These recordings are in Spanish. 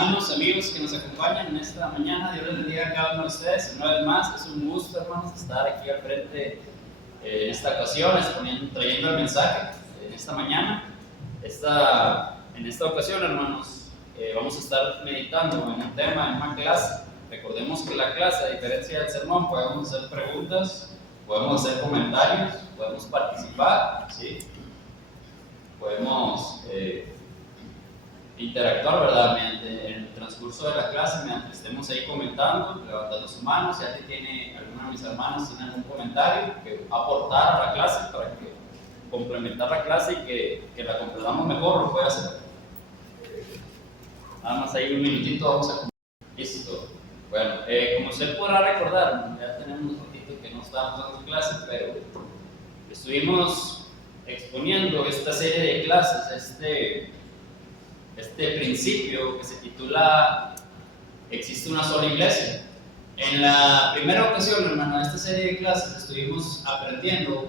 Hermanos, amigos que nos acompañan en esta mañana, Dios les bendiga a cada uno de ustedes. Una vez más, es un gusto, hermanos, estar aquí al frente en esta ocasión, trayendo el mensaje en esta mañana. En esta ocasión, hermanos, vamos a estar meditando en un tema, en una clase. Recordemos que la clase, a diferencia del sermón, podemos hacer preguntas, podemos hacer comentarios, podemos participar, ¿sí? Podemos interactuar, ¿verdad? En el transcurso de la clase, mientras estemos ahí comentando, levantando sus manos. Si alguien tiene, alguna de mis hermanas tiene algún comentario que aportar a la clase para que complementar la clase y que la completamos mejor, lo puede hacer. Nada más ahí un minutito, vamos a... Listo. Bueno, como usted podrá recordar, ya tenemos un ratito que no estábamos dando clases, pero estuvimos exponiendo esta serie de clases, este principio que se titula Existe una sola iglesia. En la primera ocasión, hermano, de esta serie de clases estuvimos aprendiendo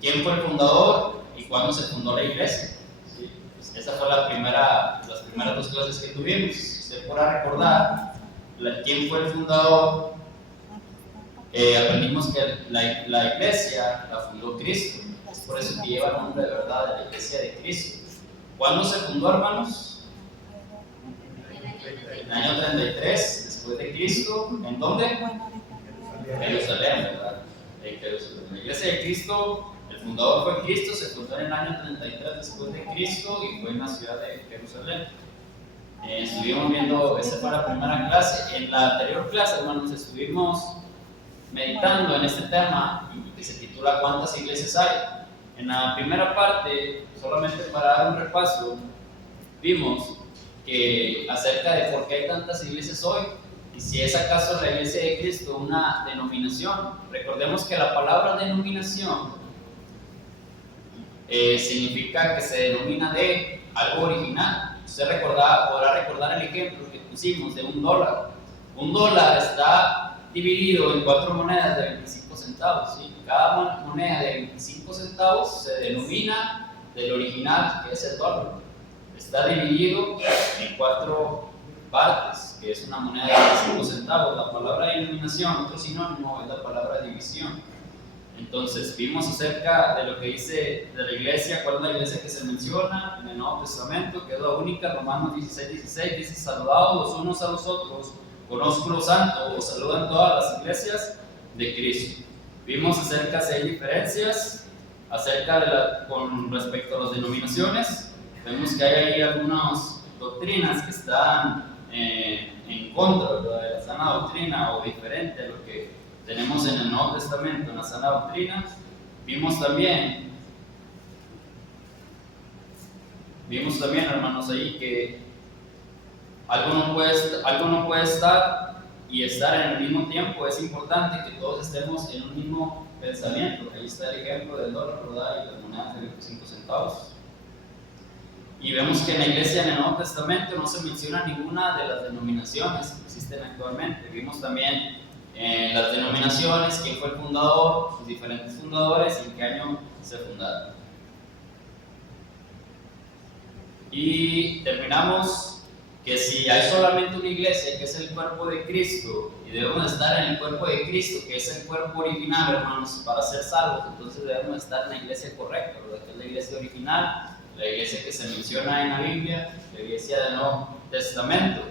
quién fue el fundador y cuándo se fundó la iglesia. ¿Sí? Pues esa fue las primeras dos clases que tuvimos. Si usted podrá recordar quién fue el fundador, aprendimos que la iglesia la fundó Cristo. Es por eso que lleva el nombre de verdad de la iglesia de Cristo. ¿Cuándo se fundó, hermanos? En el año 33 después de Cristo. ¿En dónde? En Jerusalén, ¿verdad? En Jerusalén. La iglesia de Cristo, el fundador fue Cristo, se fundó en el año 33 después de Cristo y fue en la ciudad de Jerusalén. Estuvimos viendo, esa fue la primera clase. En la anterior clase, hermanos, estuvimos meditando en este tema que se titula ¿Cuántas iglesias hay? En la primera parte, solamente para dar un repaso, vimos que acerca de por qué hay tantas iglesias hoy y si es acaso la iglesia de Cristo una denominación. Recordemos que la palabra denominación significa que se denomina de algo original. Usted podrá recordar el ejemplo que pusimos de $1. $1 está dividido en 4 monedas de 25 centavos. ¿Sí? Cada moneda de 25 centavos se denomina del original, que es el dólar. Está dividido en 4 partes, que es una moneda de 25 centavos. La palabra denominación, otro sinónimo, es la palabra división. Entonces, vimos acerca de lo que dice de la iglesia, cuál es la iglesia que se menciona en el Nuevo Testamento, que es la única. Romanos 16:16 dice: saludados los unos a los otros con ósculo santo, os saludan todas las iglesias de Cristo. Vimos acerca si hay diferencias con respecto a las denominaciones. Vemos que hay ahí algunas doctrinas que están en contra de la sana doctrina o diferente a lo que tenemos en el Nuevo Testamento, en la sana doctrina. Vimos también, hermanos, ahí que algo no puede estar y estar en el mismo tiempo. Es importante que todos estemos en un mismo pensamiento. Ahí está el ejemplo del dólar, ¿verdad? Y las monedas de 25 centavos. Y vemos que en la iglesia, en el Nuevo Testamento, no se menciona ninguna de las denominaciones que existen actualmente. Vimos también las denominaciones, quién fue el fundador, sus diferentes fundadores y en qué año se fundaron. Y terminamos que si hay solamente una iglesia que es el cuerpo de Cristo y debemos estar en el cuerpo de Cristo, que es el cuerpo original, hermanos, para ser salvos, entonces debemos estar en la iglesia correcta, ¿verdad? Que es la iglesia original, la iglesia que se menciona en la Biblia, la iglesia del Nuevo Testamento.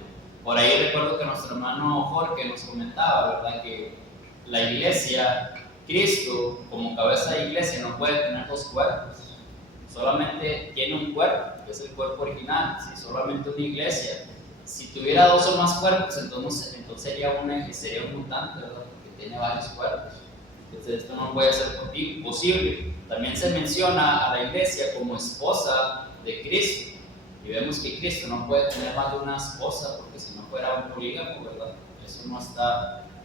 Por ahí recuerdo que nuestro hermano Jorge nos comentaba, ¿verdad?, que la iglesia, Cristo como cabeza de iglesia, no puede tener 2 cuerpos. Solamente tiene un cuerpo, que es el cuerpo original. Si solamente una iglesia, si tuviera 2 o más cuerpos, entonces sería un mutante, ¿verdad?, porque tiene varios cuerpos. Entonces esto no puede ser posible. También se menciona a la iglesia como esposa de Cristo. Y vemos que Cristo no puede tener más de una esposa, porque si no fuera un polígamo, ¿verdad? Eso no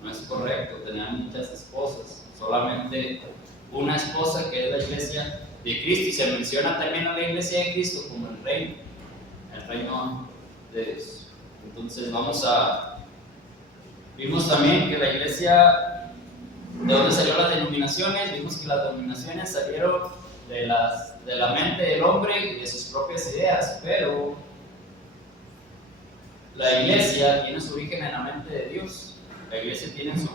es correcto, tener muchas esposas. Solamente una esposa, que es la iglesia de Cristo. Y se menciona también a la iglesia de Cristo como el reino de Dios. Entonces vimos también que la iglesia, ¿de dónde salieron las denominaciones? Vimos que las denominaciones salieron de la mente del hombre y de sus propias ideas, pero iglesia tiene su origen en la mente de Dios. La iglesia tiene su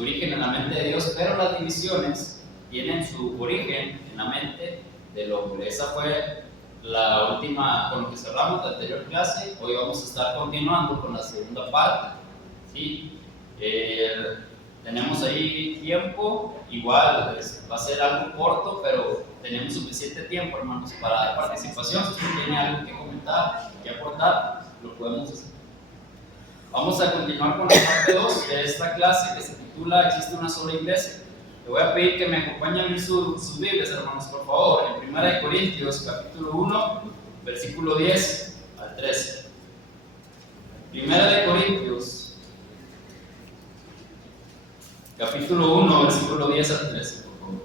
origen en la mente de Dios, pero las divisiones tienen su origen en la mente del hombre. Esa fue la última con lo que cerramos la anterior clase. Hoy vamos a estar continuando con la segunda parte. ¿Sí? Tenemos ahí tiempo, igual va a ser algo corto, pero tenemos suficiente tiempo, hermanos, para dar participación. Si usted tiene algo que comentar, que aportar, lo podemos hacer. Vamos a continuar con la parte 2 de esta clase que se titula ¿Existe una sola iglesia? Le voy a pedir que me acompañen a abrir sus Biblias, hermanos, por favor, en 1 Corintios, capítulo 1, versículo 10 al 13. 1 Corintios, capítulo 1, versículo 10 al 13, por favor.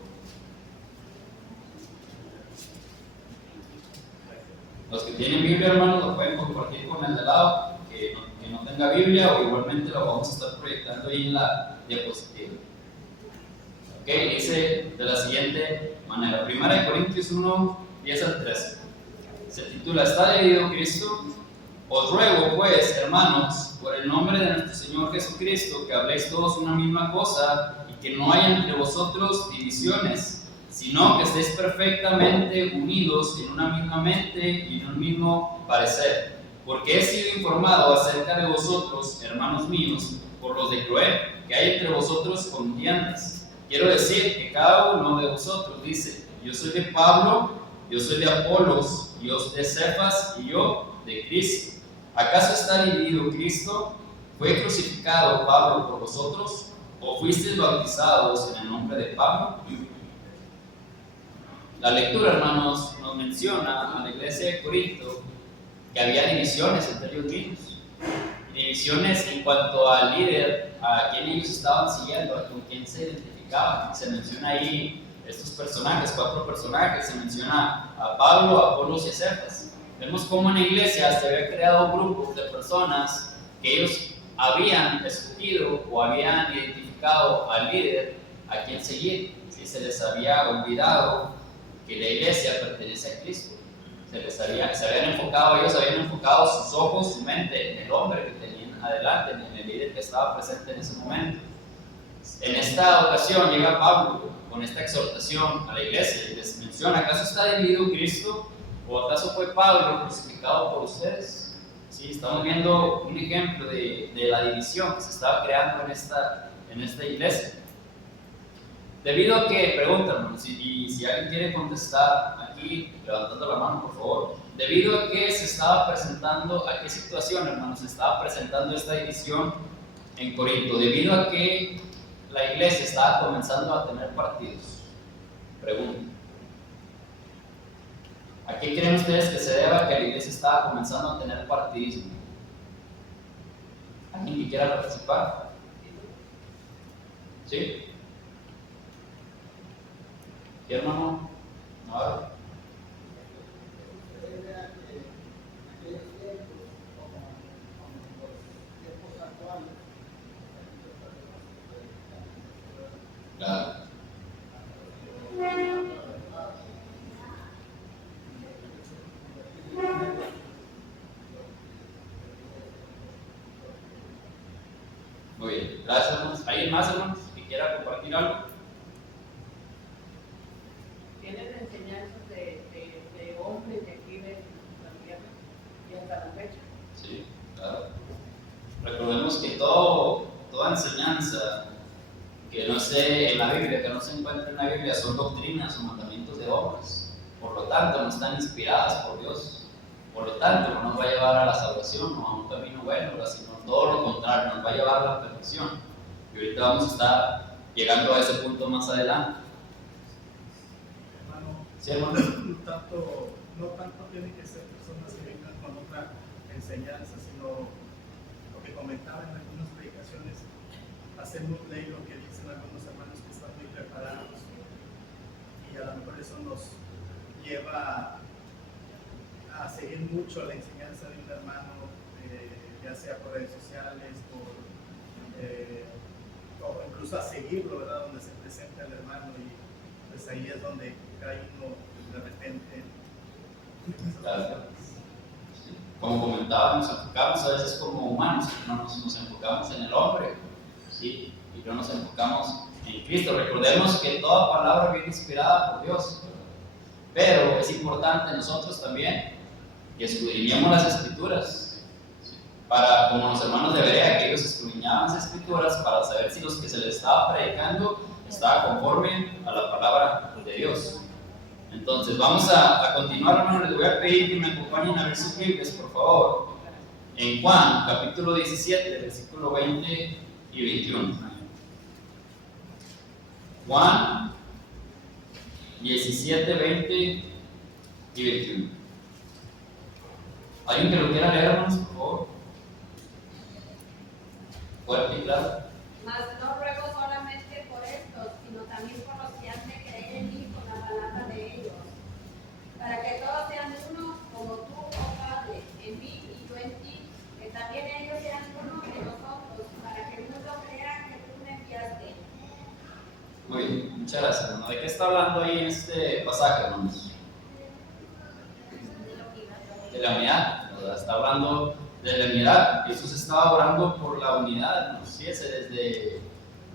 Los que tienen Biblia, hermanos, lo pueden compartir con el de lado, que no tenga Biblia, o igualmente lo vamos a estar proyectando ahí en la diapositiva. Ok, dice de la siguiente manera, 1 Corintios 1, 10 al 13. Se titula, ¿está dividido Cristo? Os ruego, pues, hermanos, por el nombre de nuestro Señor Jesucristo, que habléis todos una misma cosa y que no haya entre vosotros divisiones, sino que estéis perfectamente unidos en una misma mente y en un mismo parecer. Porque he sido informado acerca de vosotros, hermanos míos, por los de Cloé, que hay entre vosotros contiendas. Quiero decir que cada uno de vosotros dice, yo soy de Pablo, yo soy de Apolos, yo de Cefas y yo de Cristo. ¿Acaso está dividido Cristo? ¿Fue crucificado Pablo por vosotros? ¿O fuisteis bautizados en el nombre de Pablo? La lectura, hermanos, nos menciona a la iglesia de Corinto que había divisiones entre ellos mismos. Divisiones en cuanto al líder, a quien ellos estaban siguiendo, con quien se identificaban. Se menciona ahí estos personajes, 4 personajes. Se menciona a Pablo, a Apolos y a Cefas. Vemos cómo en la iglesia se había creado grupos de personas que ellos habían escogido o habían identificado al líder a quien seguir. Si se les había olvidado que la iglesia pertenece a Cristo, ellos habían enfocado sus ojos, su mente en el hombre que tenían adelante, en el líder que estaba presente en ese momento. En esta ocasión llega Pablo con esta exhortación a la iglesia y les menciona, ¿acaso está dividido Cristo? ¿O acaso fue Pablo crucificado por ustedes? Sí, estamos viendo un ejemplo de la división que se estaba creando en esta iglesia. Debido a que, preguntan, si alguien quiere contestar aquí, levantando la mano, por favor. Debido a que se estaba presentando, ¿a qué situación, hermanos, se estaba presentando esta división en Corinto? Debido a que la iglesia estaba comenzando a tener partidos. Pregunto. ¿A qué creen ustedes que se deba que la iglesia estaba comenzando a tener partidismo? ¿Alguien que quiera participar? ¿Sí? ¿Qué, hermano? ¿No? Claro. Muy bien, gracias, hermanos. ¿Alguien más, hermanos, que quiera compartir algo? Tienen enseñanzas de hombres de aquí de la tierra y hasta la fecha. Sí, claro. Recordemos que toda enseñanza que no esté en la Biblia, que no se encuentre en la Biblia, son doctrinas o mandamientos de hombres. Por lo tanto, no están inspiradas por Dios. Por lo tanto, no nos va a llevar a la salvación o a un camino bueno, sino todo lo contrario, nos va a llevar a la perfección. Y ahorita vamos a estar llegando a ese punto más adelante. Hermano, ¿Sí, hermano? No tanto tienen que ser personas que vengan con otra enseñanza, sino lo que comentaba en algunas predicaciones, hacemos ley lo que dicen algunos hermanos que están muy preparados, y a lo mejor eso nos lleva a seguir mucho la enseñanza de un hermano, ya sea por redes sociales, o incluso a seguirlo, ¿verdad? Donde se presenta el hermano, y pues ahí es donde cae uno de repente. Claro. como comentaba, nos enfocamos a veces como humanos, no nos enfocamos en el hombre, ¿sí? Y no nos enfocamos en Cristo. Recordemos que toda palabra viene inspirada por Dios, pero es importante nosotros también que escudriñemos las Escrituras, ¿sí? Para, como los hermanos de Berea, que ellos escudriñaban las Escrituras para saber si los que se les estaba predicando estaba conforme a la palabra de Dios. Entonces, vamos a continuar, hermanos. Les voy a pedir que me acompañen a ver sus Biblias, por favor, en Juan, capítulo 17, versículo 20 y 21. Juan 17, 20 y 21. ¿Alguien que lo quiera leer, hermanos, por favor? Fuerte y claro. Mas no ruego solamente por estos, sino también por los que han de creer en mí con la palabra de ellos, para que todos sean uno, como tú, oh Padre, en mí y yo en ti, que también ellos sean uno en nosotros, para que el mundo crea que tú me enviaste. Muy bien, muchas gracias, hermano. ¿De qué está hablando ahí en este pasaje, hermanos? De la unidad, ¿verdad? Está hablando de la unidad. Jesús estaba orando por la unidad, hermanos. Fíjense,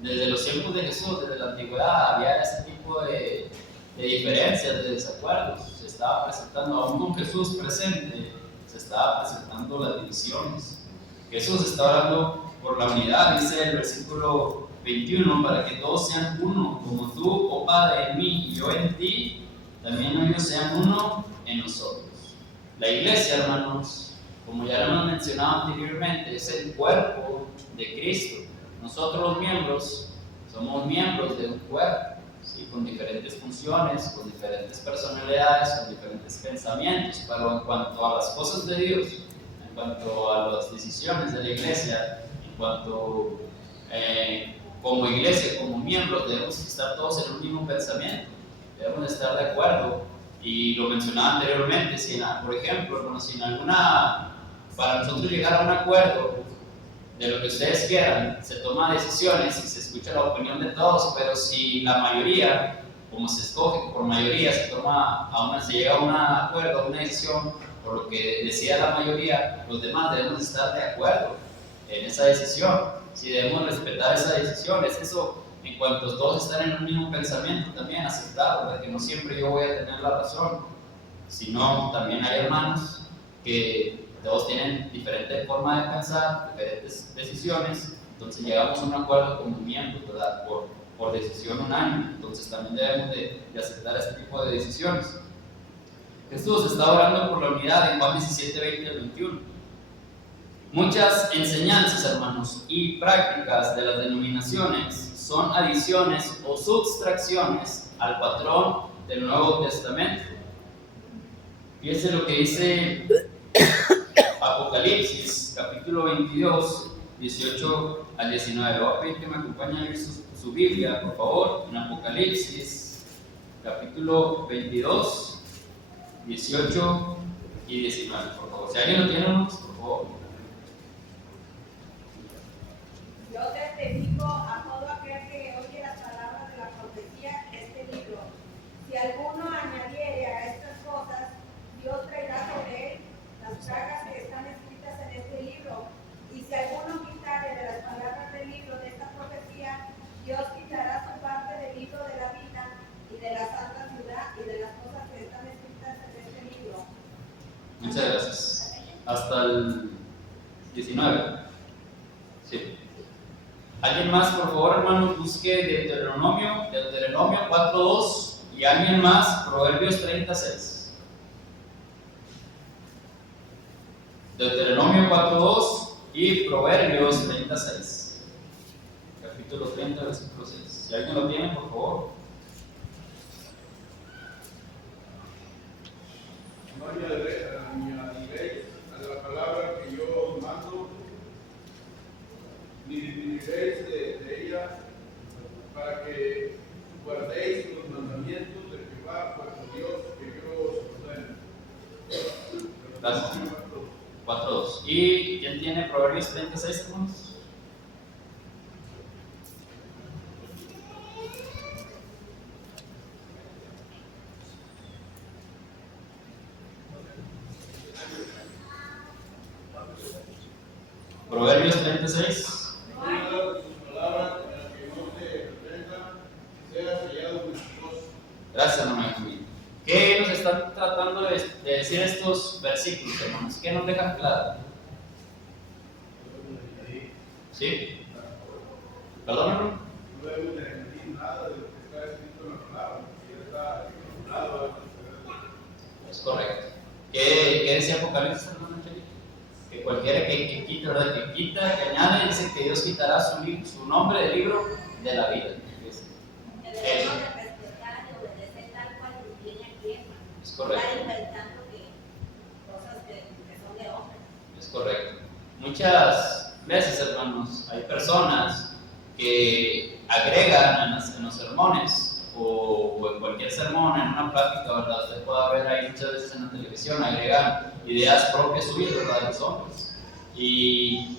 desde los tiempos de Jesús, desde la antigüedad, había ese tipo de diferencias, de desacuerdos. Se estaba presentando, aún con Jesús presente, se estaba presentando las divisiones. Jesús está orando por la unidad, dice el versículo 21, para que todos sean uno, como tú, oh Padre, en mí y yo en ti, también ellos sean uno en nosotros. La iglesia, hermanos, como ya lo hemos mencionado anteriormente, es el cuerpo de Cristo. Nosotros los miembros somos miembros de un cuerpo, ¿sí? Con diferentes funciones, con diferentes personalidades, con diferentes pensamientos, pero en cuanto a las cosas de Dios, en cuanto a las decisiones de la iglesia, en cuanto como iglesia, como miembros, debemos estar todos en un mismo pensamiento, debemos estar de acuerdo. Y lo mencionaba anteriormente, por ejemplo, bueno, si en para nosotros llegar a un acuerdo de lo que ustedes quieran, se toman decisiones y se escucha la opinión de todos, pero si la mayoría, como se escoge por mayoría, se llega a un acuerdo, a una decisión, por lo que decida la mayoría, los demás debemos estar de acuerdo en esa decisión, si debemos respetar esa decisión. Es eso. En cuanto todos están en un mismo pensamiento, también aceptar, ¿verdad? Que no siempre yo voy a tener la razón, sino también hay hermanos que todos tienen diferente forma de pensar, diferentes decisiones, entonces llegamos a un acuerdo como miembros, ¿verdad? Por decisión unánime, entonces también debemos de aceptar este tipo de decisiones. Jesús está orando por la unidad en Juan 17, 20 al 21. Muchas enseñanzas, hermanos, y prácticas de las denominaciones son adiciones o sustracciones al patrón del Nuevo Testamento. Fíjense lo que dice Apocalipsis, capítulo 22, 18 al 19. Voy a pedir que me acompañen a leer su Biblia, por favor, en Apocalipsis, capítulo 22, 18 y 19, por favor. Si alguien lo tiene, por favor. Yo testifico a todo aquel que oye las palabras de la profecía de este libro. Si alguno añadiere a estas cosas, Dios traerá sobre él las plagas que están escritas en este libro. Y si alguno quitare de las palabras del libro de esta profecía, Dios quitará su parte del libro de la vida y de la santa ciudad y de las cosas que están escritas en este libro. Muchas gracias. Hasta el 19. Sí. Alguien más, por favor, hermanos, busque Deuteronomio 4:2 y alguien más, Proverbios 36. Deuteronomio 4:2 y Proverbios 36. Capítulo 30, versículo 6. Si alguien lo tiene, por favor. No añadiréis a la palabra que yo os mando, ni disminuiréis de ella, para que guardéis los mandamientos de Jehová vuestro Dios que yo os ordeno. Gracias. 4:2. ¿Y quién tiene Proverbios 36, hermanos? Proverbios 36. Una de sus palabras para que no te reprenda, sea sellado con sus cosas. Gracias, hermano Benjamín. ¿Qué nos están tratando de decir estos versículos, hermanos? ¿Qué nos dejan claro? ¿Sí? ¿Perdón, hermano? No debemos de añadir nada de lo que está escrito en la palabra, porque ya está estipulado. Es correcto. ¿Qué decía Apocalipsis, hermano Angelique? Que cualquiera que quite, ¿verdad? Que quita, que añade, dice que Dios quitará su nombre del libro de la vida. Que debemos de respetar y obedecer tal cual viene aquí, hermano. Es correcto. Estar inventando cosas que son de hombre. Es correcto. Muchas veces, hermanos, hay personas que agregan en los sermones o en cualquier sermón, en una plática, ¿verdad? Usted puede ver ahí muchas veces en la televisión, agregan ideas propias suyas, ¿verdad? De los hombres. Y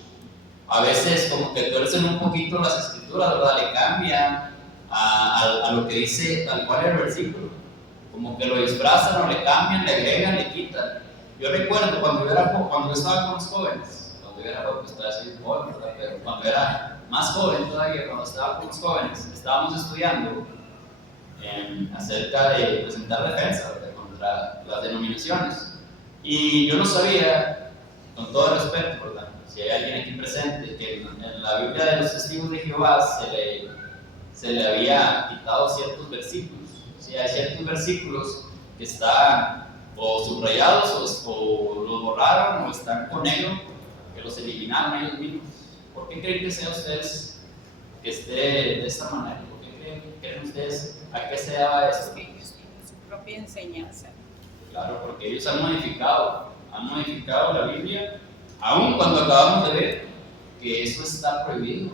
a veces como que tuercen un poquito las escrituras, ¿verdad? Le cambian a lo que dice tal cual el versículo. Como que lo disfrazan o le cambian, le agregan, le quitan. Yo recuerdo cuando yo estaba con los jóvenes, cuando yo era pues, estaba así joven, ¿verdad? Pero cuando era más joven todavía, cuando estaba con los jóvenes, estábamos estudiando acerca de presentar defensa, ¿verdad? Contra las denominaciones. Y yo no sabía, con todo respeto, ¿verdad? Si hay alguien aquí presente, que en la Biblia de los Testigos de Jehová se le había quitado ciertos versículos. Sí, hay ciertos versículos que están o subrayados o los borraron o están con negro, que los eliminaron ellos mismos. ¿Por qué creen que sea ustedes que esté de esta manera? ¿Por qué creen ustedes a qué se daba esto? Ellos tienen su propia enseñanza. Claro, porque ellos han modificado la Biblia, aun cuando acabamos de ver que eso está prohibido.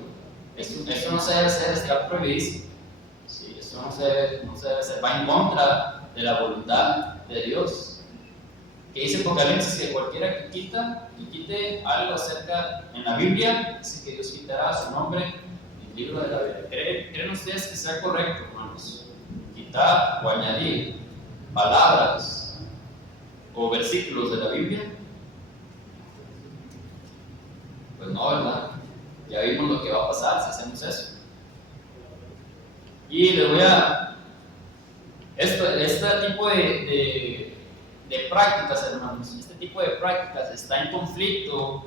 Eso no se debe hacer, está prohibidísimo. Sí, eso no se debe hacer, va en contra de la voluntad de Dios. Que dice Apocalipsis que cualquiera que quite algo acerca en la Biblia, dice que Dios quitará su nombre en el libro de la vida. ¿Creen ustedes que sea correcto, hermanos, quitar o añadir palabras o versículos de la Biblia? Pues no, ¿verdad? Ya vimos lo que va a pasar si hacemos eso. Y les voy a... Este tipo de prácticas, hermanos, este tipo de prácticas está en conflicto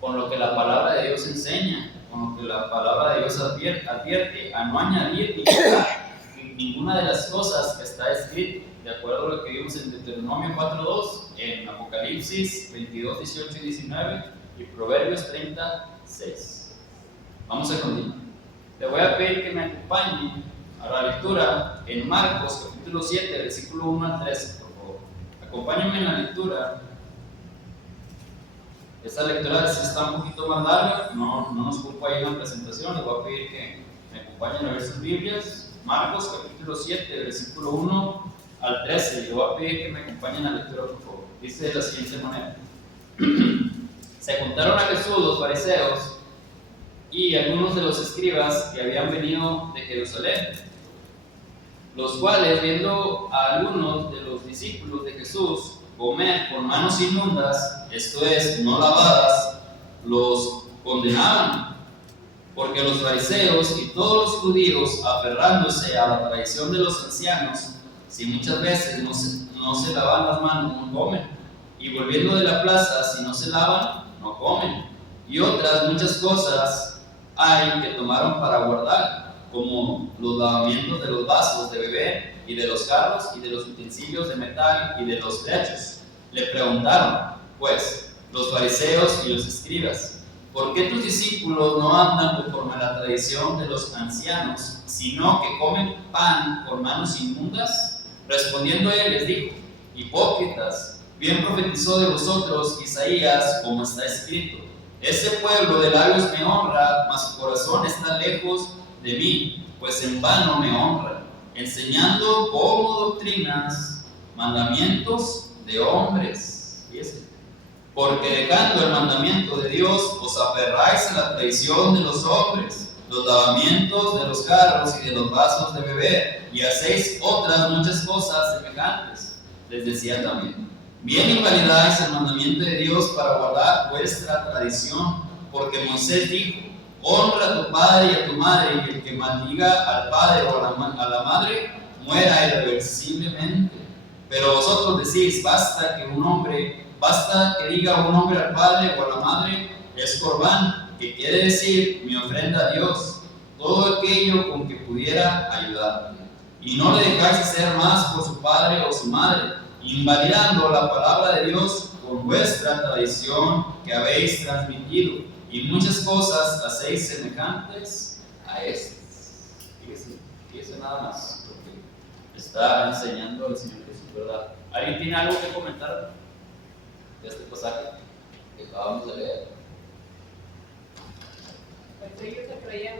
con lo que la palabra de Dios enseña, con lo que la palabra de Dios advierte a no añadir ni quitar ninguna de las cosas que está escrito, de acuerdo a lo que vimos en Deuteronomio 4.2, en Apocalipsis 22.18 y 19 y Proverbios 30.6. Vamos a continuar. Le voy a pedir que me acompañe a la lectura en Marcos capítulo 7, versículo 1 al 13, por favor. Acompáñenme en la lectura. Esta lectura sí está un poquito más larga, no nos ocupo ahí en la presentación. Les voy a pedir que me acompañen a ver sus Biblias. Marcos capítulo 7, versículo 1 al 13. Les voy a pedir que me acompañen a la lectura, por favor. Dice de la siguiente manera. Se juntaron a Jesús los fariseos y algunos de los escribas que habían venido de Jerusalén, los cuales, viendo a algunos de los discípulos de Jesús comer con manos inmundas, esto es, no lavadas, los condenaban, porque los fariseos y todos los judíos, aferrándose a la tradición de los ancianos, si muchas veces no se lavan las manos, no comen, y volviendo de la plaza, si no se lavan, no comen, y otras muchas cosas hay que tomaron para guardar, como los lavamientos de los vasos de beber y de los jarros y de los utensilios de metal y de los techos. Le preguntaron, pues, los fariseos y los escribas, ¿por qué tus discípulos no andan conforme a la tradición de los ancianos, sino que comen pan con manos inmundas? Respondiendo él les dijo, hipócritas, bien profetizó de vosotros Isaías, como está escrito, ese pueblo de labios me honra, mas su corazón está lejos de mí, pues en vano me honra, enseñando como doctrinas mandamientos de hombres. Fíjense. Porque dejando el mandamiento de Dios, os aferráis a la tradición de los hombres, los lavamientos de los jarros y de los vasos de beber, y hacéis otras muchas cosas semejantes. Les decía también, bien invalidáis el mandamiento de Dios para guardar vuestra tradición. porque Moisés dijo: honra a tu padre y a tu madre, y el que maldiga al padre o a la madre muera irreversiblemente. Pero vosotros decís: basta que diga un hombre al padre o a la madre, es corbán, que quiere decir mi ofrenda a Dios, todo aquello con que pudiera ayudarme. Y no le dejáis hacer más por su padre o su madre, invalidando la palabra de Dios con vuestra tradición que habéis transmitido, y muchas cosas hacéis semejantes a estas. Fíjese nada más lo que está enseñando el Señor Jesús, ¿verdad? ¿Alguien tiene algo que comentar de este pasaje que acabamos de leer? Pues ellos se creían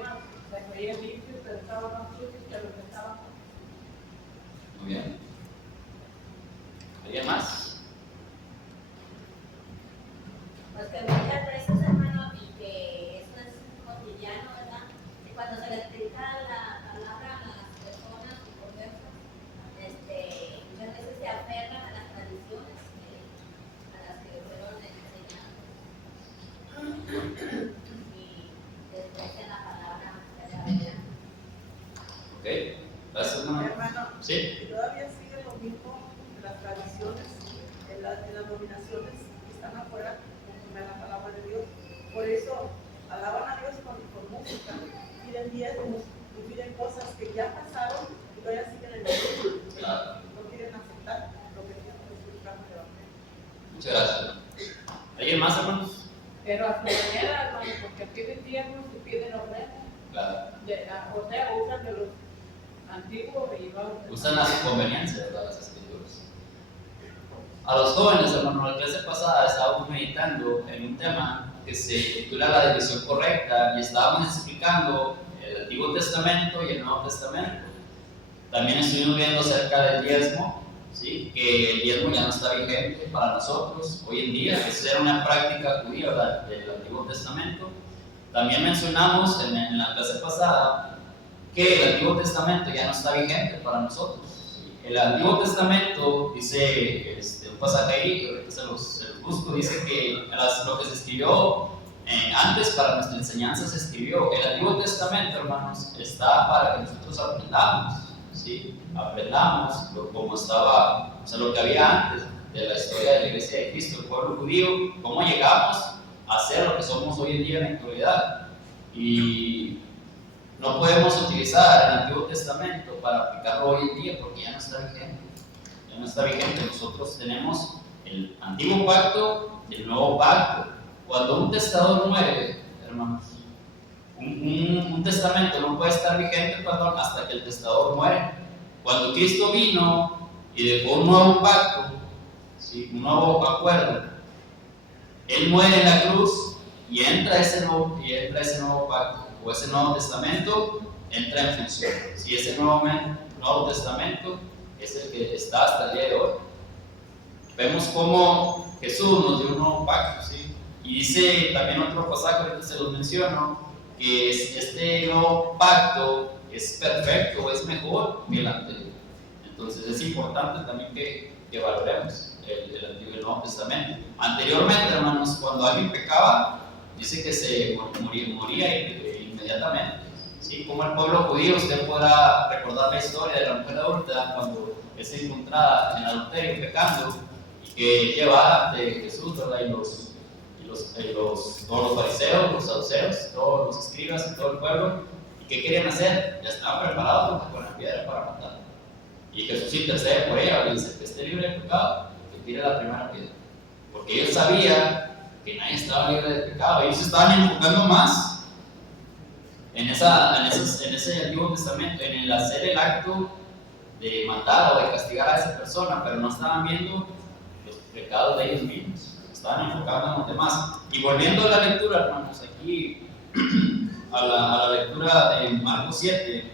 limpios, pero estaban más sucios que los que estaban. Muy bien. ¿Alguien más? Pues que muchas veces, hermano, y que esto es cotidiano, ¿verdad? Que cuando se les explica la palabra a las personas y conversas, muchas veces se aferran a las tradiciones a las que fueron enseñadas y desprecian la palabra de la verdad. Ok. Gracias, hermano. Hermano, Sí. todavía sigue lo mismo de las tradiciones, en las dominaciones que están afuera, conforme a la palabra de Dios. Por eso alaban a Dios con música, piden diezmos y piden cosas que ya pasaron y todavía siguen en el mundo. Claro. No quieren aceptar lo que Dios está explicando de la fe. Muchas gracias. ¿Alguien más, hermanos? Pero a su manera, hermano, porque piden diezmos y piden ofrendas. Claro. O sea, usan de los antiguos y vamos. Usan las conveniencias de las escrituras. A los jóvenes, hermano, la clase pasada estábamos meditando en un tema que se titula La división correcta, y estábamos explicando el Antiguo Testamento y el Nuevo Testamento. También estuvimos viendo acerca del diezmo, ¿sí? Que el diezmo ya no está vigente para nosotros hoy en día, que esa era una práctica judía, ¿verdad?, del Antiguo Testamento. También mencionamos en la clase pasada que el Antiguo Testamento ya no está vigente para nosotros. El Antiguo Testamento dice, un pasaje ahí, que ahorita se los busco, dice que lo que se escribió antes para nuestra enseñanza se escribió. El Antiguo Testamento, hermanos, está para que nosotros aprendamos, ¿sí? Aprendamos cómo estaba, o sea, lo que había antes de la historia de la Iglesia de Cristo, el pueblo judío, cómo llegamos a ser lo que somos hoy en día en la actualidad. Y no podemos utilizar el Antiguo Testamento para aplicarlo hoy en día porque ya no está vigente. Ya no está vigente. Nosotros tenemos el Antiguo Pacto y el Nuevo Pacto. Cuando un testador muere, hermanos, un testamento no puede estar vigente, hasta que el testador muere. Cuando Cristo vino y dejó un nuevo pacto, ¿sí?, un nuevo acuerdo, Él muere en la cruz y entra ese nuevo pacto, o ese Nuevo Testamento entra en función. Si ese Nuevo Testamento es el que está hasta el día de hoy. Vemos cómo Jesús nos dio un nuevo pacto, ¿sí? Y dice también otro pasaje, ahorita se los menciono, que este nuevo pacto es perfecto, es mejor que el anterior. Entonces es importante también que valoremos el Antiguo y el Nuevo Testamento. Anteriormente, hermanos, cuando alguien pecaba, dice que se moría inmediatamente. ¿Sí? Como el pueblo judío, usted podrá recordar la historia de la mujer adulta cuando es encontrada en adulterio pecando y que lleva ante Jesús, ¿verdad? Todos los fariseos, los saduceos, todos los escribas y todo el pueblo. ¿Y qué querían hacer? Ya estaban preparados con la piedra para matar. Y Jesús intercede por ella, le dice que esté libre de pecado, que tire la primera piedra. Porque ellos sabían que nadie estaba libre de pecado. Ellos estaban enfocando más en ese Antiguo Testamento, en el hacer el acto de matar o de castigar a esa persona, pero no estaban viendo los pecados de ellos mismos. Estaban enfocando en los demás. Y volviendo a la lectura, hermanos, aquí a la lectura de Marcos 7,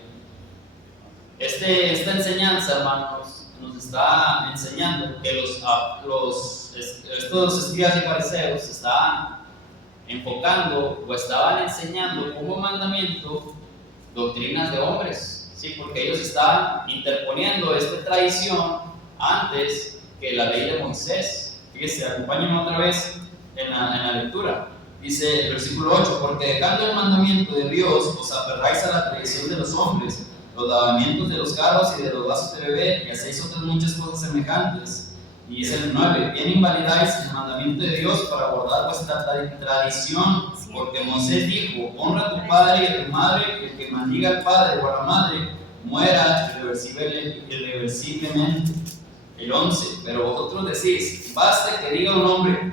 esta enseñanza, hermanos, nos está enseñando que estos escribas y fariseos estaban enfocando o estaban enseñando como mandamiento doctrinas de hombres, ¿sí? Porque ellos estaban interponiendo esta tradición antes que la ley de Moisés. Fíjense, acompáñenme otra vez en la lectura. Dice el versículo 8, porque dejando el mandamiento de Dios, os aferráis a la tradición de los hombres, los lavamientos de los carros y de los vasos de beber, y hacéis otras muchas cosas semejantes. Y dice el 9, bien invalidáis el mandamiento de Dios para guardar vuestra tradición, porque Moisés dijo, honra a tu padre y a tu madre, y el que maldiga al padre o a la madre, muera irreversiblemente. El 11, pero vosotros decís, basta que diga un hombre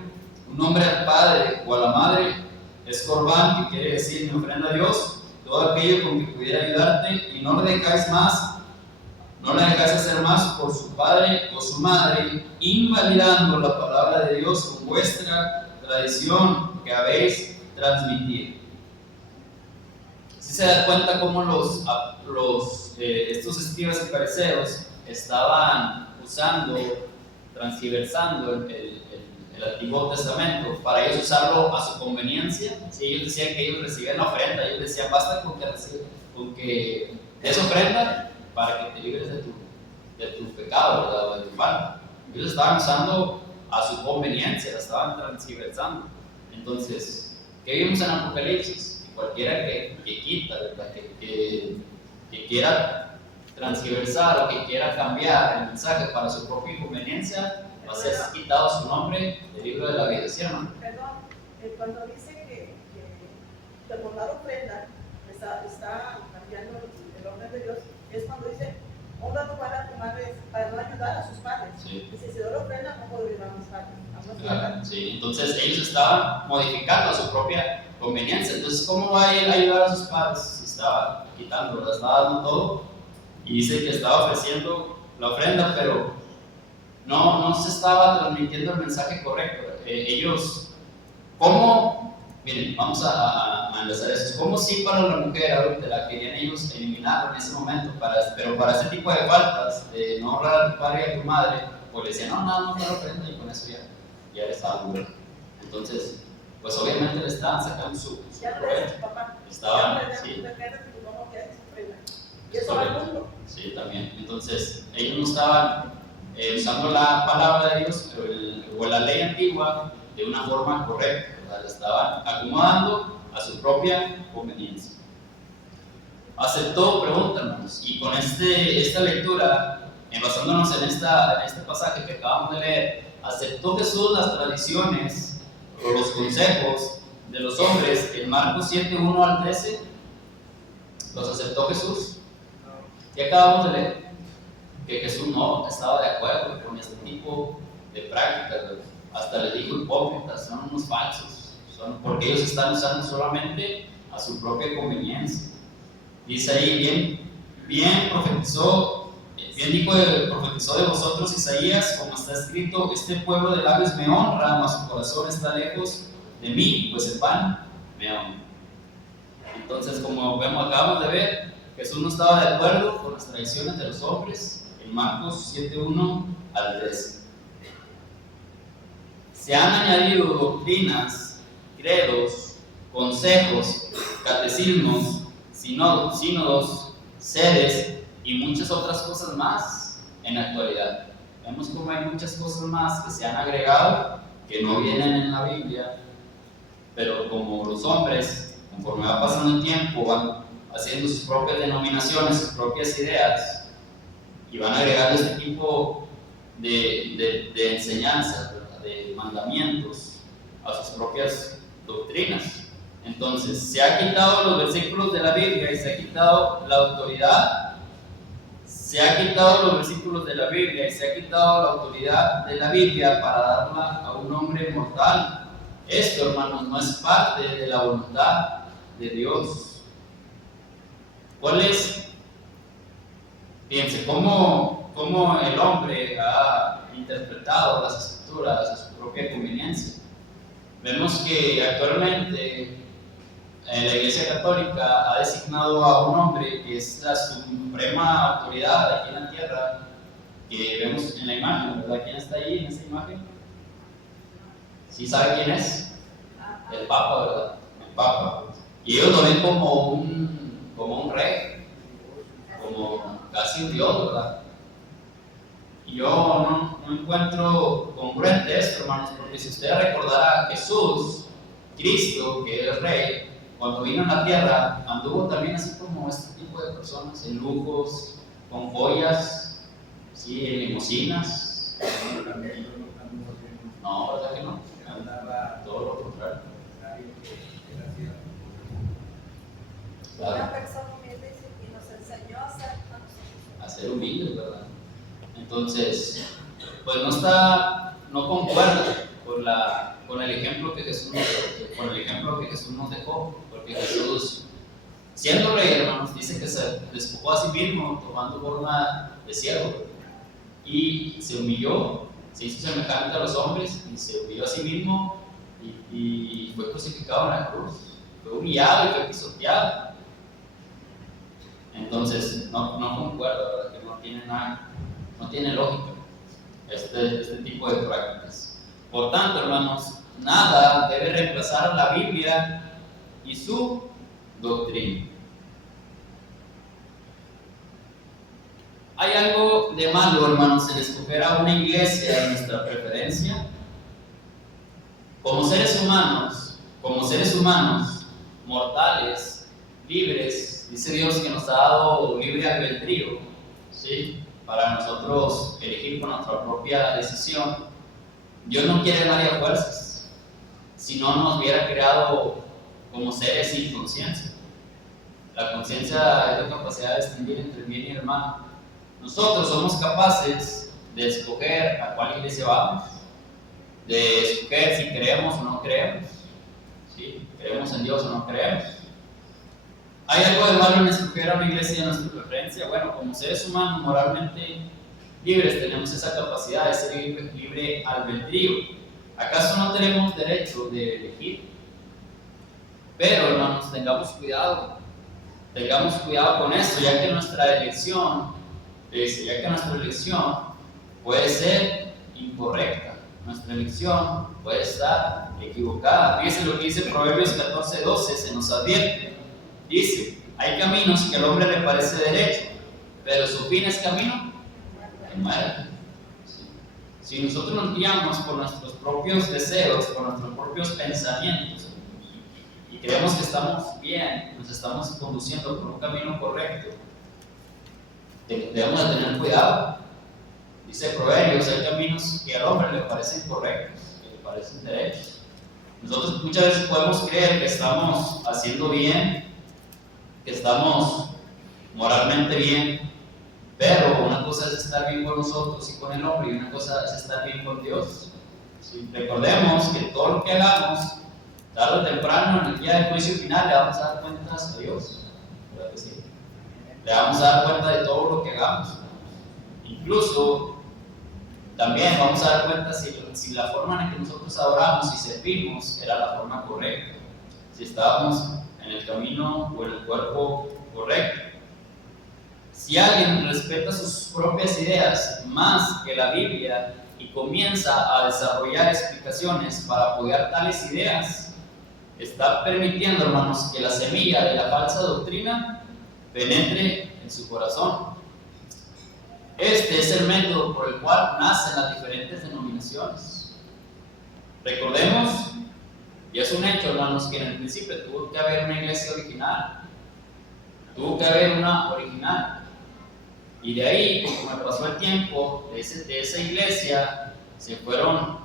al padre o a la madre, es corbán, que quiere decir mi ofrenda a Dios, todo aquello con que pudiera ayudarte, y no le dejáis hacer más por su padre o su madre, invalidando la palabra de Dios con vuestra tradición que habéis transmitido. Si se dan cuenta cómo estos escribas y fariseos estaban usando, transgiversando el Antiguo Testamento para ellos usarlo a su conveniencia. Si ellos decían que ellos recibían la ofrenda, ellos decían basta con que des ofrenda para que te libres de tu pecado, ¿verdad? O de tu falta. Ellos estaban usando a su conveniencia, la estaban transgiversando. Entonces, ¿qué vimos en Apocalipsis? Que cualquiera que quita, ¿verdad? Que quiera transgiversar o que quiera cambiar el mensaje para su propia conveniencia, va a ser quitado su nombre del libro de la vida, ¿sí o no? Perdón, cuando dice que por dar ofrenda está cambiando el orden de Dios, es cuando dice, honra a tu padre a tu madre para no ayudar a sus padres. Sí. Y si se da la ofrenda, no puedo ayudar a mis padres. Claro, sí. Entonces ellos estaban modificando a su propia conveniencia. Entonces, ¿cómo va a ir a ayudar a sus padres si estaba quitando, ¿verdad? Estaba dando todo y dice que estaba ofreciendo la ofrenda, pero no se estaba transmitiendo el mensaje correcto. Ellos, ¿cómo? Miren, vamos a analizar eso. ¿Cómo sí para la mujer adúltera querían ellos eliminar en ese momento? Pero para ese tipo de faltas, de no honrar a tu padre y a tu madre, pues le decían, no te lo ofrenda y con eso ya estaba duro. Entonces, pues obviamente le estaban sacando su ya no le dice papá. Estaban, sí. Y eso va al mundo. Sí, también. Entonces, ellos no estaban usando la palabra de Dios o la ley antigua de una forma correcta, ¿verdad? La estaban acomodando a su propia conveniencia. Aceptó, pregúntanos, y con esta lectura, basándonos en este pasaje que acabamos de leer, ¿aceptó Jesús las tradiciones o los consejos de los hombres en Marcos 7, 1 al 13? ¿Los aceptó Jesús? Ya acabamos de leer que Jesús no estaba de acuerdo con este tipo de prácticas. Hasta les dijo hipócritas, son unos falsos, porque ellos están usando solamente a su propia conveniencia. Dice ahí, bien profetizó de vosotros Isaías, como está escrito, este pueblo de labios me honra, mas su corazón está lejos de mí, pues el pan me honra. Entonces, como acabamos de ver, Jesús no estaba de acuerdo con las tradiciones de los hombres en Marcos 7:1 al 13. Se han añadido doctrinas, credos, consejos, catecismos, sínodos, sedes y muchas otras cosas más en la actualidad. Vemos como hay muchas cosas más que se han agregado que no vienen en la Biblia, pero como los hombres, conforme va pasando el tiempo, van haciendo sus propias denominaciones, sus propias ideas, y van agregando este tipo de enseñanzas, de mandamientos a sus propias doctrinas. Entonces, se ha quitado los versículos de la Biblia y se ha quitado la autoridad. Se ha quitado los versículos de la Biblia y se ha quitado la autoridad de la Biblia para darla a un hombre mortal. Esto, hermanos, no es parte de la voluntad de Dios. ¿Cuál es? Fíjense, cómo el hombre ha interpretado las escrituras a su propia conveniencia. Vemos que actualmente la Iglesia Católica ha designado a un hombre que es la suprema autoridad aquí en la tierra, que vemos en la imagen, ¿verdad? ¿Quién está ahí en esa imagen? ¿Sí sabe quién es? El Papa, ¿verdad? El Papa. Y ellos lo ven como un rey, como casi un Dios, ¿verdad? Y yo no encuentro congruente esto, hermanos, porque si usted recordará, Jesús Cristo, que es el Rey, cuando vino a la tierra, anduvo también así como este tipo de personas, en lujos, con joyas, ¿sí? En limusinas. No, ¿verdad que no? Todo lo contrario. Claro. Una persona humilde y nos enseñó a ser A ser humildes, ¿verdad? Entonces, pues no concuerda con el ejemplo que Jesús nos dejó, porque Jesús, siendo rey, hermanos, dice que se despojó a sí mismo tomando forma de siervo y se humilló, se hizo semejante a los hombres y se humilló a sí mismo y fue crucificado en la cruz, fue humillado y fue pisoteado. Entonces, no concuerda, ¿verdad? Que no tiene lógica este tipo de prácticas. Por tanto, hermanos, nada debe reemplazar a la Biblia y su doctrina. ¿Hay algo de malo, hermanos, en escoger a una iglesia de nuestra preferencia? Como seres humanos, mortales, libres, dice Dios que nos ha dado libre albedrío, ¿sí? Para nosotros elegir con nuestra propia decisión. Dios no quiere nadie a fuerzas, si no nos hubiera creado como seres sin conciencia. La conciencia es la capacidad de distinguir entre el bien y el mal. Nosotros somos capaces de escoger a cuál iglesia vamos, de escoger si creemos o no creemos, ¿sí? Creemos en Dios o no creemos. ¿Hay algo de malo en escoger a una iglesia de nuestra preferencia? Bueno, como seres humanos moralmente libres tenemos esa capacidad de ser libre albedrío. ¿Acaso no tenemos derecho de elegir? Pero, hermanos, tengamos cuidado con esto, ya que nuestra elección puede ser incorrecta, nuestra elección puede estar equivocada. Fíjense lo que dice Proverbios 14:12, se nos advierte. Dice, hay caminos que al hombre le parece derecho, pero su fin es camino de muerte. Si nosotros nos guiamos por nuestros propios deseos, por nuestros propios pensamientos, y creemos que estamos bien, nos estamos conduciendo por un camino correcto, debemos de tener cuidado. Dice Proverbios, hay caminos que al hombre le parecen correctos, que le parecen derechos. Nosotros muchas veces podemos creer que estamos haciendo bien, que estamos moralmente bien, pero una cosa es estar bien con nosotros y con el hombre, y una cosa es estar bien con Dios. ¿Sí? Recordemos que todo lo que hagamos, tarde o temprano, en el día del juicio final, le vamos a dar cuentas a Dios. ¿Verdad que sí? Le vamos a dar cuenta de todo lo que hagamos. Incluso, también vamos a dar cuenta si la forma en la que nosotros adoramos y servimos era la forma correcta, si estábamos en el camino o en el cuerpo correcto. Si alguien respeta sus propias ideas más que la Biblia y comienza a desarrollar explicaciones para apoyar tales ideas, está permitiendo, hermanos, que la semilla de la falsa doctrina penetre en su corazón. Este es el método por el cual nacen las diferentes denominaciones. Recordemos, y es un hecho, hermanos, que en el principio tuvo que haber una iglesia original, y de ahí, conforme pasó el tiempo, de esa iglesia se fueron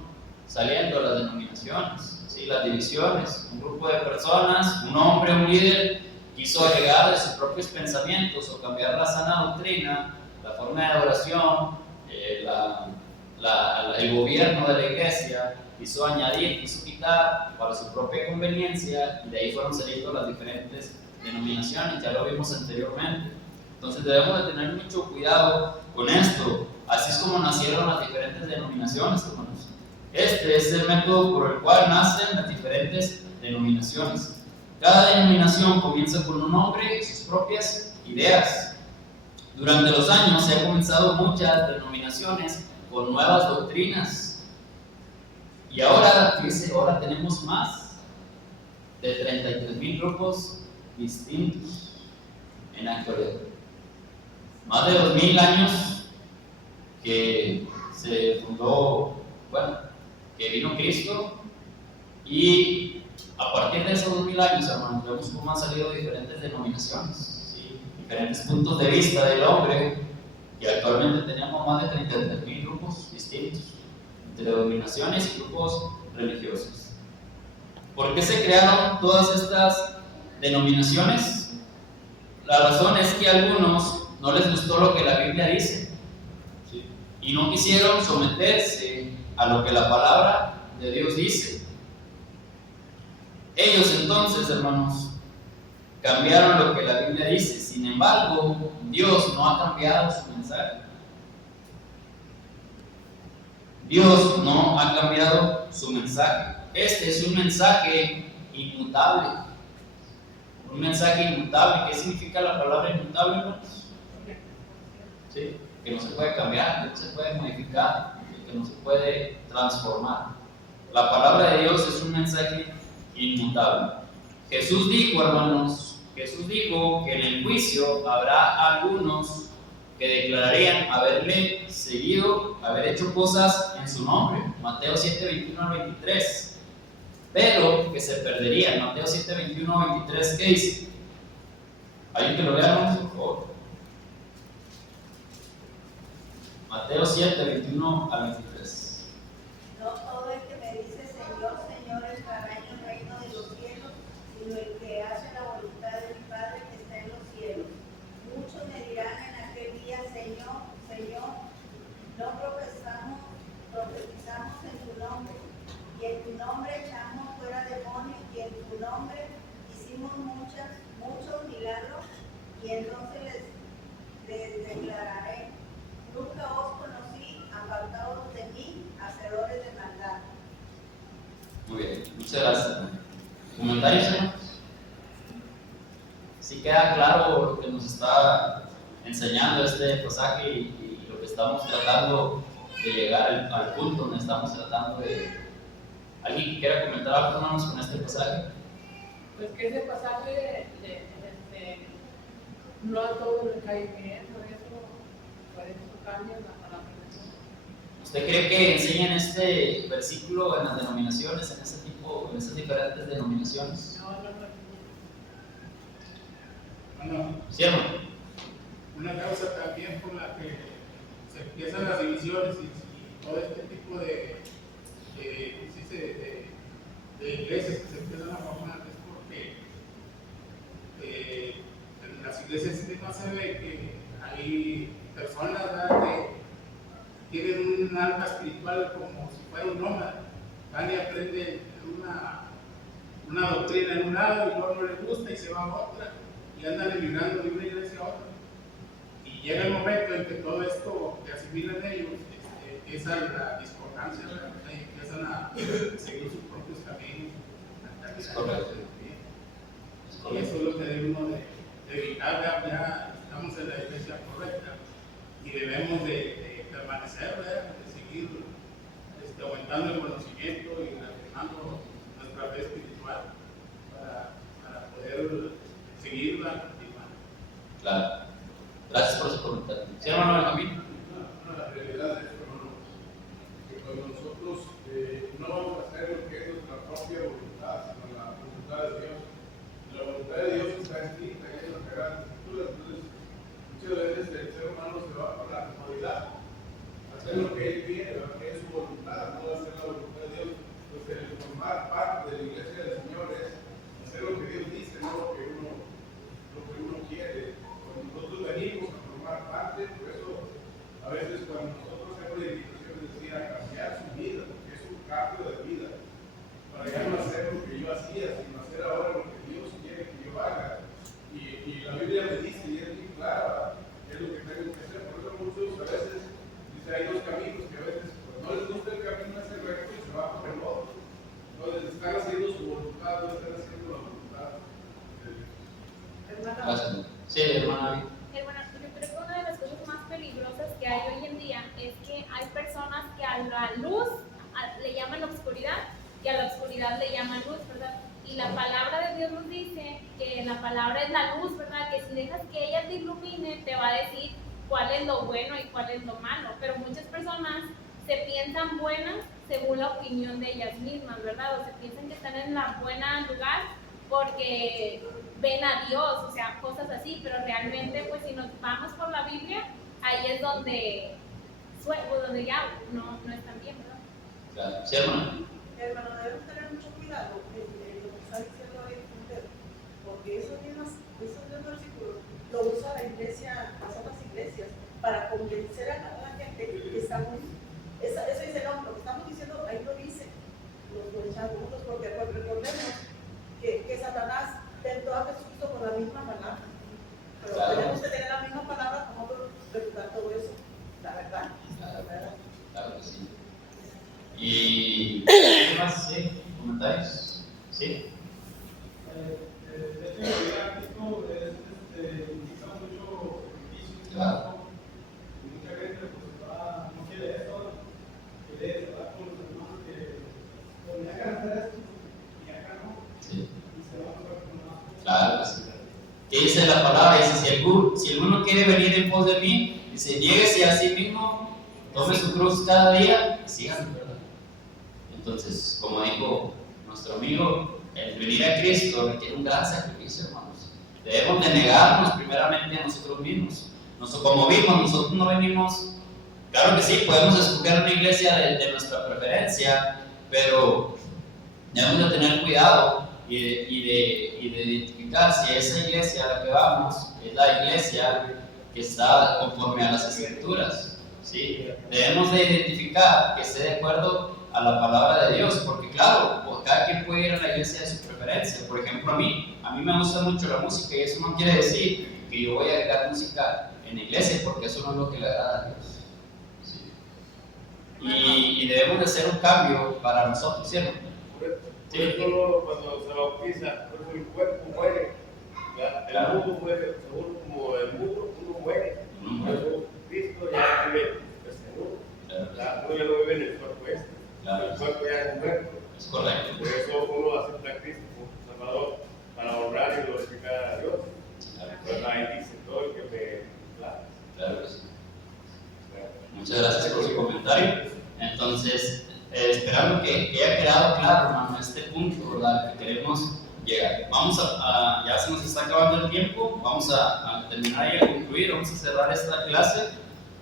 saliendo las denominaciones, ¿sí? Las divisiones. Un grupo de personas, un hombre, un líder, quiso agregar de sus propios pensamientos o cambiar la sana doctrina, la forma de adoración, el gobierno de la iglesia, quiso añadir, quiso quitar para su propia conveniencia, y de ahí fueron saliendo las diferentes denominaciones, ya lo vimos anteriormente. Entonces debemos de tener mucho cuidado con esto. Así es como nacieron las diferentes denominaciones, hermanos. Este es el método por el cual nacen las diferentes denominaciones. Cada denominación comienza con un nombre y sus propias ideas. Durante los años se han comenzado muchas denominaciones con nuevas doctrinas. Y ahora, fíjense, ahora tenemos más de 33,000 grupos distintos en la actualidad. Más de 2000 años que se fundó, que vino Cristo, y A partir de esos 2000 años, hermanos, vemos cómo han salido diferentes denominaciones, ¿sí? Diferentes puntos de vista del hombre, y actualmente tenemos más de 33,000 grupos distintos, entre denominaciones y grupos religiosos. ¿Por qué se crearon todas estas denominaciones? La razón es que a algunos no les gustó lo que la Biblia dice, ¿sí? Y no quisieron someterse a lo que la palabra de Dios dice. Ellos entonces, hermanos, cambiaron lo que la Biblia dice. Sin embargo, Dios no ha cambiado su mensaje. Dios no ha cambiado su mensaje. Este es un mensaje inmutable. Un mensaje inmutable. ¿Qué significa la palabra inmutable, hermanos? ¿Sí? Que no se puede cambiar, que no se puede modificar, que no se puede transformar. La palabra de Dios es un mensaje inmutable. Jesús dijo, hermanos, Jesús dijo que en el juicio habrá algunos que declararían haberle seguido, haber hecho cosas en su nombre. Mateo 7, 21 al 23. Pero que se perderían. Mateo 7, 21 al 23, ¿qué dice? ¿Alguien que lo vea, hermanos, por favor? Mateo 7, 21 al 23. No todo el que me dice Señor, Señor entrará en el reino de los cielos, sino el que hace la voluntad de mi Padre que está en los cielos. Muchos me dirán en aquel día, Señor, Señor, no profetizamos en tu nombre, y en tu nombre echamos fuera demonios, y en tu nombre hicimos muchos milagros, y entonces les declararé, nunca os conocí, apartados de mí, hacedores de maldad. Muy bien, muchas gracias. ¿Comentarios, hermanos? ¿Sí queda claro lo que nos está enseñando este pasaje y lo que estamos tratando de llegar al punto donde estamos tratando de... ¿Alguien que quiera comentar algo, hermanos, con este pasaje? Pues que ese pasaje no a todos les cae bien, por eso cambia la persona. ¿Usted cree que enseñan este versículo en las denominaciones, en esas diferentes denominaciones? No. Bueno, ¿Sí, hermano? una causa también por la que se empiezan las divisiones y todo este tipo de iglesias que se empiezan a formar es porque en las iglesias no se ve que hay personas, ¿verdad?, que tienen un alma espiritual como si fuera un nómada. Van y aprenden una doctrina en un lado y luego no les gusta y se va a otra y andan emigrando de una iglesia a otra. Y llega el momento en que todo esto que asimilan ellos empieza la discordancia, ¿verdad? Y empiezan a seguir sus propios caminos. Es correcto. Y eso es lo que debe uno de evitar. Ya estamos en la iglesia correcta y debemos de permanecer, ¿verdad?, de seguir aumentando el conocimiento y reafirmando nuestra fe espiritual para poder seguirla y continuar. Claro. Gracias por su comentario. ¿Sí, hermano Benjamín? La realidad es, hermano, que cuando nosotros no vamos a hacer lo que es nuestra propia voluntad, sino la voluntad de Dios. La voluntad de Dios está escrita en las Sagradas Escrituras. Entonces, muchas veces el ser humano se va por la comodidad, hacer lo que él quiere, lo que es su voluntad, no hacer la voluntad de Dios. Entonces, el formar parte de la iglesia del Señor es hacer lo que Dios dice, no lo que uno quiere. Cuando nosotros venimos a formar parte, por eso a veces cuando nosotros hacemos la invitación decía a cambiar su vida, porque es un cambio de vida, para ya no hacer lo que yo hacía, sino hacer ahora lo que Dios quiere que yo haga. Y la Biblia me dice, y es muy clara, qué es lo que tengo que hacer. Por eso muchos a veces dice, hay dos caminos que a veces pues, no les gusta el camino ese recto y se va por el otro. Entonces están haciendo su voluntad, no están haciendo la voluntad de Dios. Gracias. Sí, hermana. Bueno, yo creo que una de las cosas más peligrosas que hay hoy en día es que hay personas que a la luz le llaman obscuridad y a la oscuridad le llaman luz, ¿verdad? Y la palabra de Dios nos dice que la palabra es la luz, ¿verdad? Que si dejas que ella te ilumine, te va a decir cuál es lo bueno y cuál es lo malo. Pero muchas personas se piensan buenas según la opinión de ellas mismas, ¿verdad? O sea, piensan que están en la buena lugar porque ven a Dios, o sea, cosas así, pero realmente, pues si nos vamos por la Biblia, ahí es donde ya no están bien, ¿verdad? Claro. ¿Sí, hermano? Hermano, debemos tener mucho cuidado en lo que está diciendo ahí Montero, porque esos mismos versículos lo usa la iglesia, las otras iglesias, para convencer a la gente que estamos, eso dice, no, lo que estamos diciendo, ahí lo dice, los chavos, porque recordemos que Satanás tentó a Jesucristo con la misma palabra, pero claro, tenemos que tener la misma palabra para nosotros refutar todo eso, la verdad. Claro que sí. ¿Y qué más? ¿Sí? ¿Comentarios? ¿Sí? De hecho, Cristo indica mucho sacrificio. Claro. Y mucha gente pues, no quiere eso, quiere estar con los hermanos que podrían hacer esto y acá no. Sí. Y se va a pasar con más. Claro que sí. ¿Qué dice la palabra? Dice, si alguno quiere venir en pos de mí, dice, niéguese a sí mismo, tome su cruz cada día y síganme, ¿verdad? Entonces, como dijo nuestro amigo, el venir a Cristo requiere un gran sacrificio, hermanos. Debemos de negarnos primeramente a nosotros mismos. Como vimos, nosotros no venimos, claro que sí, podemos escoger una iglesia de nuestra preferencia, pero debemos de tener cuidado y de identificar si esa iglesia a la que vamos es la iglesia que está conforme a las Escrituras. ¿Sí? Debemos de identificar que esté de acuerdo a la palabra de Dios, porque claro, cada quien puede ir a la iglesia de su preferencia. Por ejemplo, a mí me gusta mucho la música y eso no quiere decir que yo voy a agregar música en la iglesia, porque eso no es lo que le agrada a Dios. ¿Sí? Y debemos de hacer un cambio para nosotros, ¿cierto? Por eso uno, cuando se bautiza, por eso el cuerpo muere. El mundo muere, según como el mundo, uno muere. Por eso Cristo ya vive seguro. Uno ya no vive en el cuerpo este. El cuerpo ya es muerto. Es correcto. Por eso uno acepta a Cristo como Salvador para honrar y glorificar a Dios. Pues ahí dice todo el que me... Claro que sí. Muchas gracias por su comentario. Entonces, esperando que haya quedado claro, hermano, este punto, ¿verdad?, que queremos llegar. Vamos ya se nos está acabando el tiempo, vamos a terminar y a concluir, vamos a cerrar esta clase.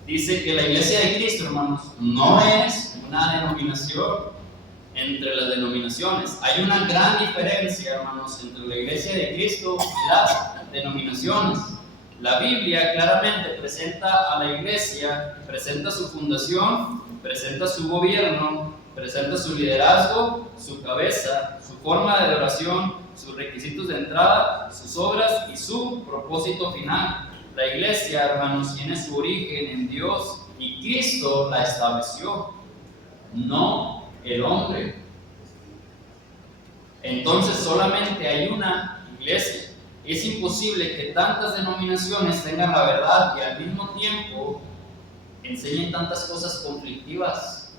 Dice que la Iglesia de Cristo, hermanos, no es una denominación entre las denominaciones. Hay una gran diferencia, hermanos, entre la Iglesia de Cristo y las denominaciones. La Biblia claramente presenta a la Iglesia, presenta su fundación, presenta su gobierno, presenta su liderazgo, su cabeza, su forma de adoración, sus requisitos de entrada, sus obras y su propósito final. La Iglesia, hermanos, tiene su origen en Dios y Cristo la estableció, no el hombre. Entonces solamente hay una iglesia. Es imposible que tantas denominaciones tengan la verdad y al mismo tiempo enseñen tantas cosas conflictivas.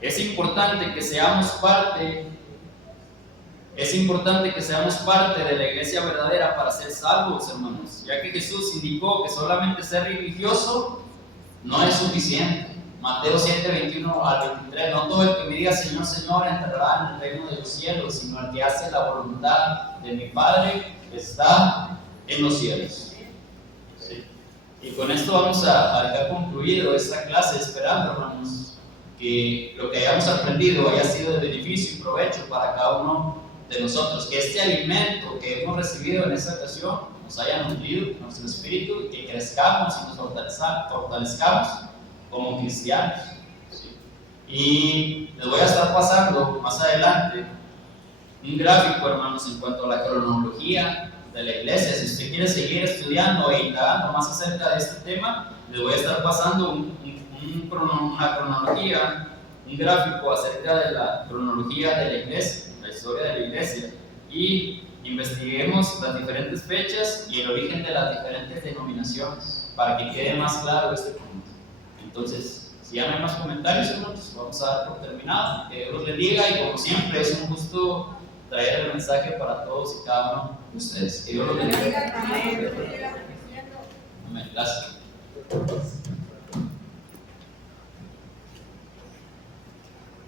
Es importante que seamos parte de la iglesia verdadera para ser salvos, hermanos, ya que Jesús indicó que solamente ser religioso no es suficiente. Mateo 7, 21 al 23, no todo el que me diga Señor, Señor entrará en el reino de los cielos, sino el que hace la voluntad de mi Padre que está en los cielos. ¿Sí? Y con esto vamos a dejar concluido esta clase, esperando, hermanos, que lo que hayamos aprendido haya sido de beneficio y provecho para cada uno de nosotros, que este alimento que hemos recibido en esta ocasión nos haya nutrido nuestro espíritu y que crezcamos y nos fortalezcamos como cristianos. ¿Sí? Y les voy a estar pasando más adelante un gráfico, hermanos, en cuanto a la cronología de la iglesia. Si usted quiere seguir estudiando e indagando más acerca de este tema, les voy a estar pasando una cronología, un gráfico acerca de la cronología de la iglesia, la historia de la iglesia, y investiguemos las diferentes fechas y el origen de las diferentes denominaciones para que quede más claro este punto. Entonces, si ya no hay más comentarios, hermanos, vamos a dar por terminado. Que Dios les diga, y como siempre es un gusto traer el mensaje para todos y cada uno de ustedes. Que Dios los bendiga. Amén. Amén. Gracias.